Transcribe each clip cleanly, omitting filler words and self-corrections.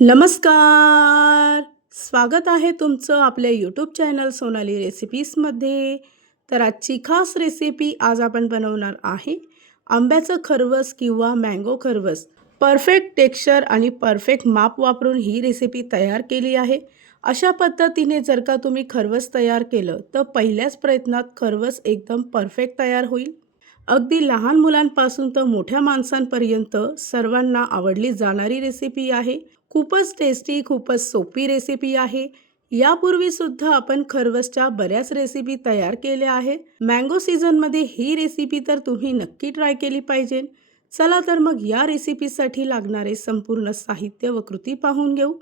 नमस्कार. स्वागत आहे तुमचं आपल्या यूट्यूब चॅनल सोनाली रेसिपीजमध्ये. तर आजची खास रेसिपी आज आपण बनवणार आहे आंब्याचं खरवस किंवा मँगो खरवस. परफेक्ट टेक्स्चर आणि परफेक्ट माप वापरून ही रेसिपी तयार केली आहे. अशा पद्धतीने जर का तुम्ही खरवस तयार केलं तर पहिल्याच प्रयत्नात खरवस एकदम परफेक्ट तयार होईल. अगदी लहान मुलांपासून तर मोठ्या माणसांपर्यंत सर्वांना आवडली जाणारी रेसिपी आहे. खूपच टेस्टी, खूपच सोपी रेसिपी आहे. यापूर्वीसुद्धा आपण खरवसच्या बऱ्याच रेसिपी तयार केल्या आहेत. मँगो सीझनमध्ये ही रेसिपी तर तुम्ही नक्की ट्राय केली पाहिजे. चला तर मग या रेसिपीसाठी लागणारे संपूर्ण साहित्य व कृती पाहून घेऊ.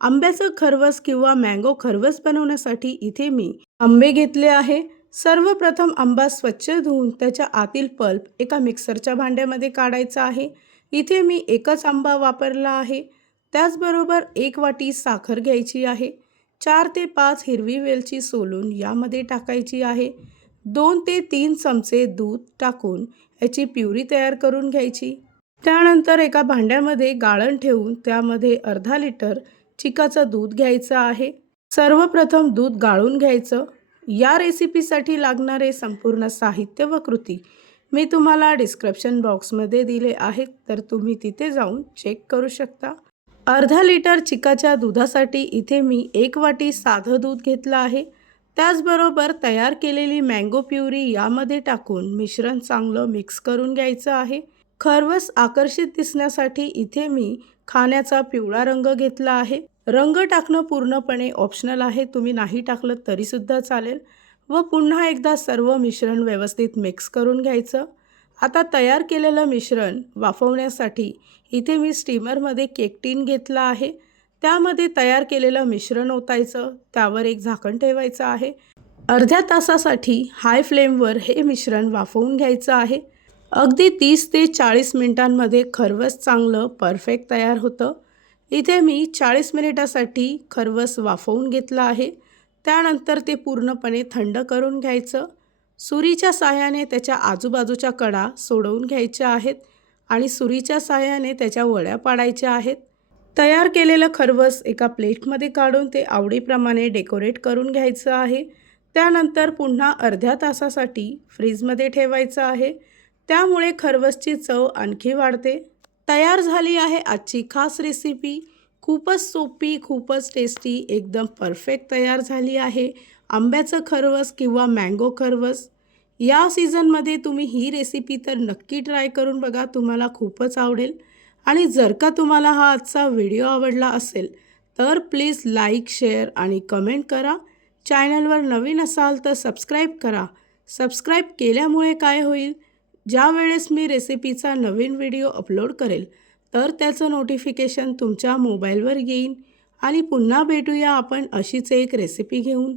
आंब्याचं खरवस किंवा मँगो खरवस बनवण्यासाठी इथे मी आंबे घेतले आहे. सर्वप्रथम आंबा स्वच्छ धुवून त्याच्या आतील पल्प एका मिक्सरच्या भांड्यामध्ये काढायचा आहे. इथे मी एकच आंबा वापरला आहे. त्याचबरोबर 1 वाटी साखर घ्यायची आहे. 4 ते 5 हिरवी वेलची सोलून यामध्ये टाकायची आहे. 2 ते 3 चमचे दूध टाकून याची प्युरी तयार करून घ्यायची. त्यानंतर एका भांड्यामध्ये गाळण ठेवून त्यामध्ये अर्धा लिटर चिकाचं दूध घ्यायचं आहे. सर्वप्रथम दूध गाळून घ्यायचं. या रेसिपीसाठी लागणारे संपूर्ण साहित्य व कृती मी तुम्हाला डिस्क्रिप्शन बॉक्समध्ये दिले आहेत, तर तुम्ही तिथे जाऊन चेक करू शकता. अर्धा लिटर चिकाच्या दुधासाठी इथे मी 1 वाटी साधं दूध घेतलं आहे. त्याचबरोबर तयार केलेली मँगो प्युरी यामध्ये टाकून मिश्रण चांगलं मिक्स करून घ्यायचं आहे. खरवस आकर्षित दिसण्यासाठी इथे मी खाण्याचा पिवळा रंग घेतला आहे. रंग टाकणं पूर्णपणे ऑप्शनल आहे, तुम्ही नाही टाकलं तरीसुद्धा चालेल. व पुन्हा एकदा सर्व मिश्रण व्यवस्थित मिक्स करून घ्यायचं. आता तयार केलेलं मिश्रण वाफवण्यासाठी इथे मी स्टीमरमध्ये केक टीन घेतला आहे. त्यामध्ये तयार केलेलं मिश्रण ओतायचं. त्यावर एक झाकण ठेवायचं आहे. अर्ध्या तासासाठी हाय फ्लेमवर हे मिश्रण वाफवून घ्यायचं आहे. अगदी 30 ते 40 मिनिटांमध्ये खरवस चांगलं परफेक्ट तयार होतं. इथे मी 40 मिनिटासाठी खरवस वाफवून घेतलं आहे. त्यानंतर ते पूर्णपणे थंड करून घ्यायचं. सुरीच्या साहाय्याने त्याच्या आजूबाजूच्या कडा सोडवून घ्यायच्या आहेत आणि सुरीच्या साहाय्याने त्याच्या वड्या पाडायच्या आहेत. तयार केलेलं खरवस एका प्लेटमध्ये काढून ते आवडीप्रमाणे डेकोरेट करून घ्यायचं आहे. त्यानंतर पुन्हा अर्ध्या तासासाठी फ्रीजमध्ये ठेवायचं आहे. त्यामुळे खरवसची चव आणखी वाढते. तयार झाली आहे आजची खास रेसिपी. खूपच सोपी, खूपच टेस्टी, एकदम परफेक्ट तयार झाली आहे आंब्याचं खरवस किंवा मँगो खरवस. या सीझनमध्ये तुम्ही ही रेसिपी तर नक्की ट्राय करून बघा, तुम्हाला खूपच आवडेल. आणि जर का तुम्हाला हा आजचा व्हिडिओ आवडला असेल तर प्लीज लाईक, शेअर आणि कमेंट करा. चॅनलवर नवीन असाल तर सबस्क्राईब करा. सबस्क्राईब केल्यामुळे काय होईल, ज्या वेळेस मी रेसिपीचा नवीन व्हिडिओ अपलोड करेल तर त्याचं नोटिफिकेशन तुमच्या मोबाईलवर येईल. आणि पुन्हा भेटूया आपण अशीच एक रेसिपी घेऊन.